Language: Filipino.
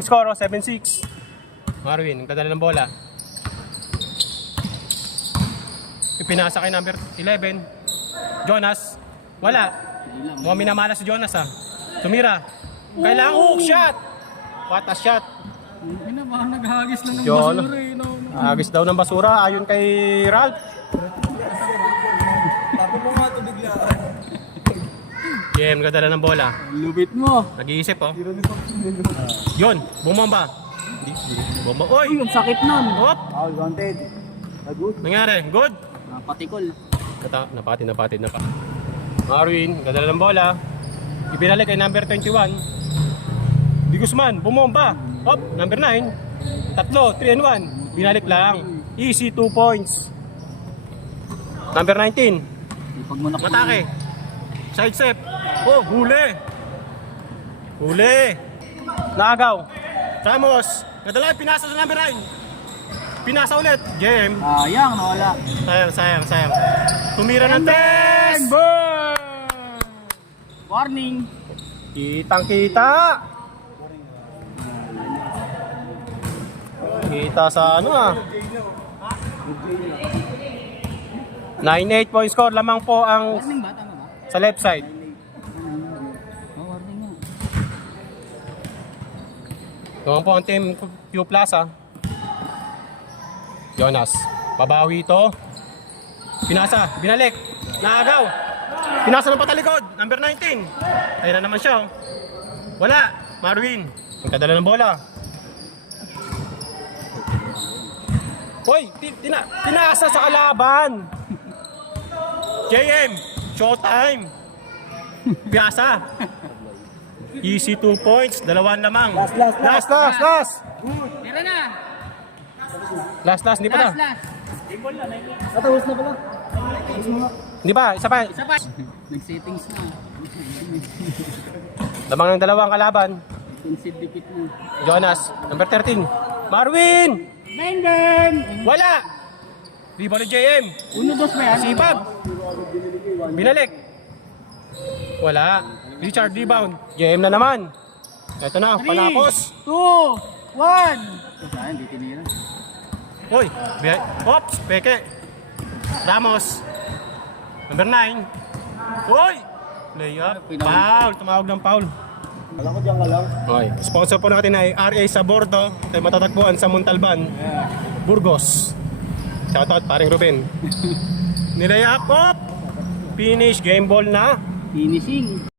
score, 7-6. Marwin, nagdadala ng bola. Ipinasa kay number 11. Jonas. Wala. Mukhang minamala si Jonas ha. Tumira. Kailangan hook shot. What a shot. Naghahagis lang ng Yun. basura eh. No? Agis daw ng basura ayon kay Ralph. Tapos mo nga ito bigla. Game, nagdadala ng bola. Lupit mo. Nag-iisip oh. Yun, bumomba. Bomba. Oy! Uy, ang sakit nun. Hop! All wanted. Good. Nangyari, good. Patikol. Napati. Marwin, nagdadala ng bola. Ibinalik kay number 21. Di Guzman, bumomba. Hop, number 9. Tatlo, 3 and 1. Binalik lang. Easy 2 points. Number 19. Pag mo Matake. Side step. Oh, huli. Nagaw. Ramos. Nadala, pinasa sa number 9. Pinasa ulit. Game. Sayang, nawala. Sayang. Tumira ng 10. Warning. Kitang-kita. Kita sa ano ah. 9-8 point score. Lamang po ang Warning ba? Tama ba? sa left side. Warning nga. Lamang po ang team Q Plaza. Jonas. Pabawi ito. Pinasa. Binalik. Naagaw. Pinasa ng patalikod. Number 19. Ayun na naman siya. Wala. Marwin. Nagkadala ng bola. Hoy, tinasa sa kalaban. JM, showtime. Piasa. Easy 2 points, dalawan lamang. Last. Tira na. Last, hindi pa na. Last. Natapos na pala. Hindi pa, isa pa. Isa pa. Nag-settings na. Lamang ng dalawang kalaban. Intensive dikit na. Jonas, number 13. Marwin! Bang! Wala! Rebound ni JM. 1-2 ba yan? Sipag. Binalik. Wala. Richard rebound. JM na naman. Ito na, panapos. 2, 1. Saan, di tinira. Hoy, ops, peke. Ramos. Number 9. Hoy! Layup. Foul, tumawag ng foul. Alam ko dyan ka lang. Okay. Sponsor po natin ay RA Sabordo. Tayo matatagpuan sa Montalban, Burgos. Shoutout, paring Ruben. Nilayup, Finish, game ball na. Finishing.